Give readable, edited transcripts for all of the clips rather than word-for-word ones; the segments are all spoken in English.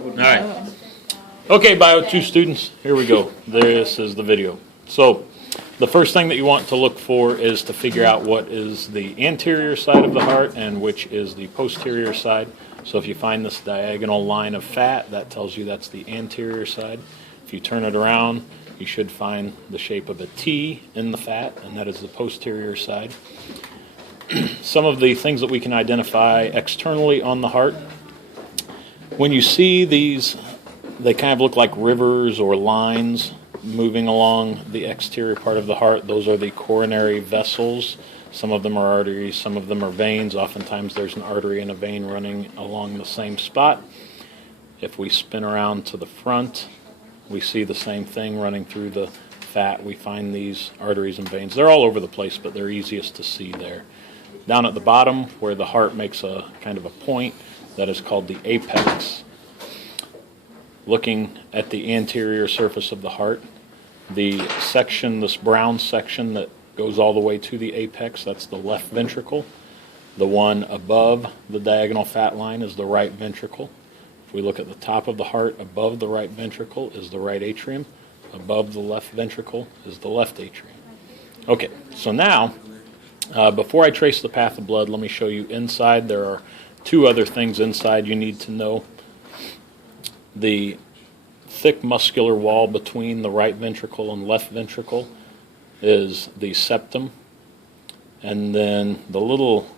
All right. Okay, Bio 2 students, here we go. This is the video. So the first thing that you want to look for is to figure out what is the anterior side of the heart and which is the posterior side. So if you find this diagonal line of fat, that tells you that's the anterior side. If you turn it around, you should find the shape of a T in the fat, and that is the posterior side. Some of the things that we can identify externally on the heart. When you see these, they kind of look like rivers or lines moving along the exterior part of the heart. Those are the coronary vessels. Some of them are arteries, some of them are veins. Oftentimes there's an artery and a vein running along the same spot. If we spin around to the front, we see the same thing running through the fat. We find these arteries and veins. They're all over the place, but they're easiest to see there. Down at the bottom, where the heart makes a kind of a point, that is called the apex. Looking at the anterior surface of the heart, the section, this brown section that goes all the way to the apex, that's the left ventricle. The one above the diagonal fat line is the right ventricle. If we look at the top of the heart, above the right ventricle is the right atrium. Above the left ventricle is the left atrium. Okay, so now, before I trace the path of blood, let me show you inside. There are two other things inside you need to know. The thick muscular wall between the right ventricle and left ventricle is the septum. And then the little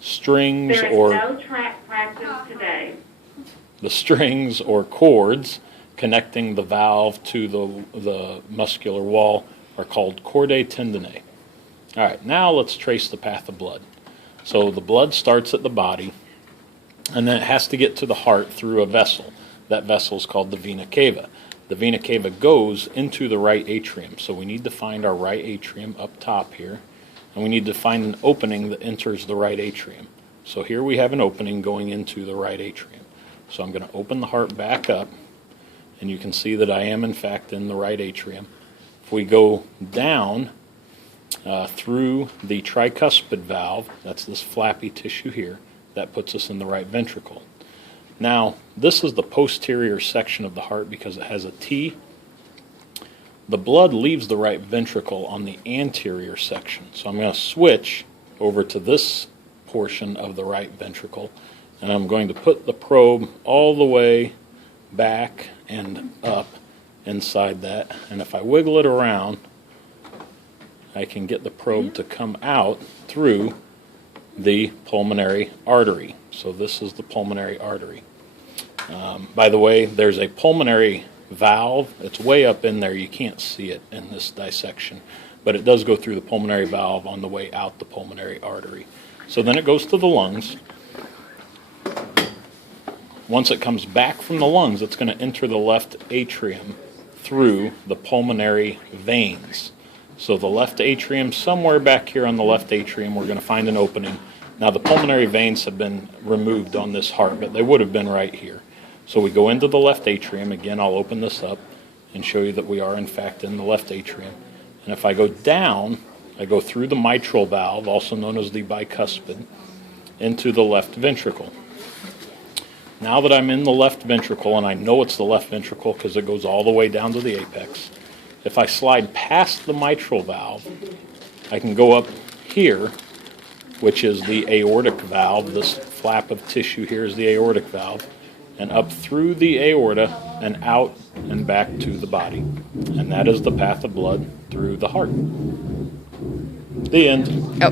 strings There is no track practice today. The strings or cords connecting the valve to the muscular wall are called chordae tendineae. All right, now let's trace the path of blood. So the blood starts at the body, and then it has to get to the heart through a vessel. That vessel is called the vena cava. The vena cava goes into the right atrium. So we need to find our right atrium up top here, and we need to find an opening that enters the right atrium. So here we have an opening going into the right atrium. So I'm going to open the heart back up, and you can see that I am in fact in the right atrium. If we go down through the tricuspid valve, that's this flappy tissue here, that puts us in the right ventricle. Now, this is the posterior section of the heart because it has a T. The blood leaves the right ventricle on the anterior section. So I'm going to switch over to this portion of the right ventricle, and I'm going to put the probe all the way back and up inside that. And if I wiggle it around, I can get the probe to come out through the pulmonary artery. So this is the pulmonary artery. By the way, there's a pulmonary valve. It's way up in there. You can't see it in this dissection, but it does go through the pulmonary valve on the way out the pulmonary artery. So then it goes to the lungs. Once it comes back from the lungs, it's going to enter the left atrium through the pulmonary veins. So the left atrium, somewhere back here on the left atrium, we're going to find an opening. Now the pulmonary veins have been removed on this heart, but they would have been right here. So we go into the left atrium. Again, I'll open this up and show you that we are in fact in the left atrium. And if I go down, I go through the mitral valve, also known as the bicuspid, into the left ventricle. Now that I'm in the left ventricle, and I know it's the left ventricle because it goes all the way down to the apex, if I slide past the mitral valve, I can go up here, which is the aortic valve. This flap of tissue here is the aortic valve, and up through the aorta and out and back to the body. And that is the path of blood through the heart. The end. Oh.